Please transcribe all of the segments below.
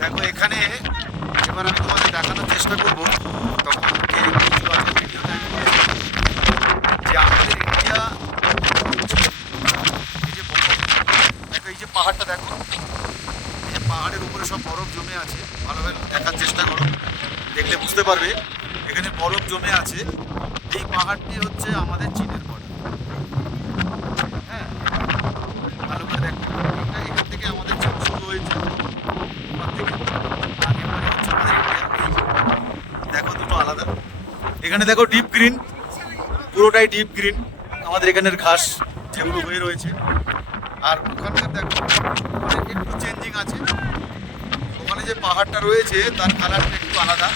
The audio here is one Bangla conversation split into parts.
দেখো এখানে এবার আমি তোমাদের দেখানোর চেষ্টা করবো তখন ভিডিওতে আমি বলেছি যে আমাদের ইন্ডিয়া এই যে দেখো এই যে পাহাড়টা দেখো, এই যে পাহাড়ের উপরে সব বরফ জমে আছে, ভালোভাবে দেখার চেষ্টা করো, দেখলে বুঝতে পারবে এখানে বরফ জমে আছে। এই পাহাড়টি হচ্ছে আমাদের চীনের বর্ডার। হ্যাঁ, ভালো করে দেখো, এখান থেকে আমাদের চীন শুরু হয়েছে, ওখান থেকে আগে পরে হচ্ছে আমাদের ইন্ডিয়া। এই যে দেখো দুটো আলাদা, এখানে দেখো ডিপ গ্রিন, পুরোটাই ডিপ গ্রিন আমাদের এখানের ঘাস যেগুলো হয়ে রয়েছে। আর ওখানকার দেখো ওখানে একটু চেঞ্জিং আছে, ওখানে যে পাহাড়টা রয়েছে তার কালারটা একটু আলাদা।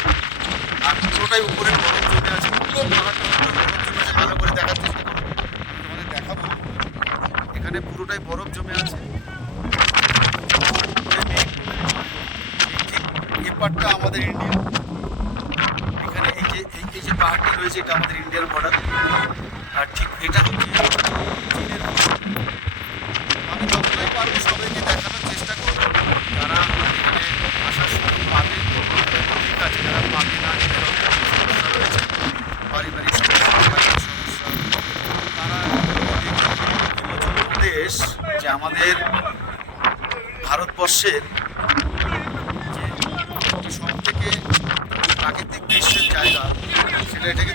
আর পুরোটাই উপরে বরফ জমে আছে, পুরো পাহাড়টা উপরে বরফ জমে আছে, ভালো করে দেখার চেষ্টা করো, আমি তোমাদের দেখাবো। এখানে পুরোটাই বরফ জমে আছে, ঠিক এ পার্টটা আমাদের ইন্ডিয়া। এখানে এই যে পাহাড়টি রয়েছে এটা আমাদের ইন্ডিয়ার বর্ডার, আর ঠিক এটা হচ্ছে চীনের border। আমি যতটাই পারবো সবাইকে দেখানোর চেষ্টা করবো, যারা এখানে আসার সুযোগ পাবে ঠিক আছে, যারা পাবে না, যাদের অনেক সমস্যা রয়েছে, পারিবারিক সমস্যা, পারিবারিক সমস্যা, তারা হিমাচল প্রদেশ যে আমাদের ভারতবর্ষের যে সব থেকে প্রাকৃতিক দৃশ্যের জায়গা, সেটা এটাকে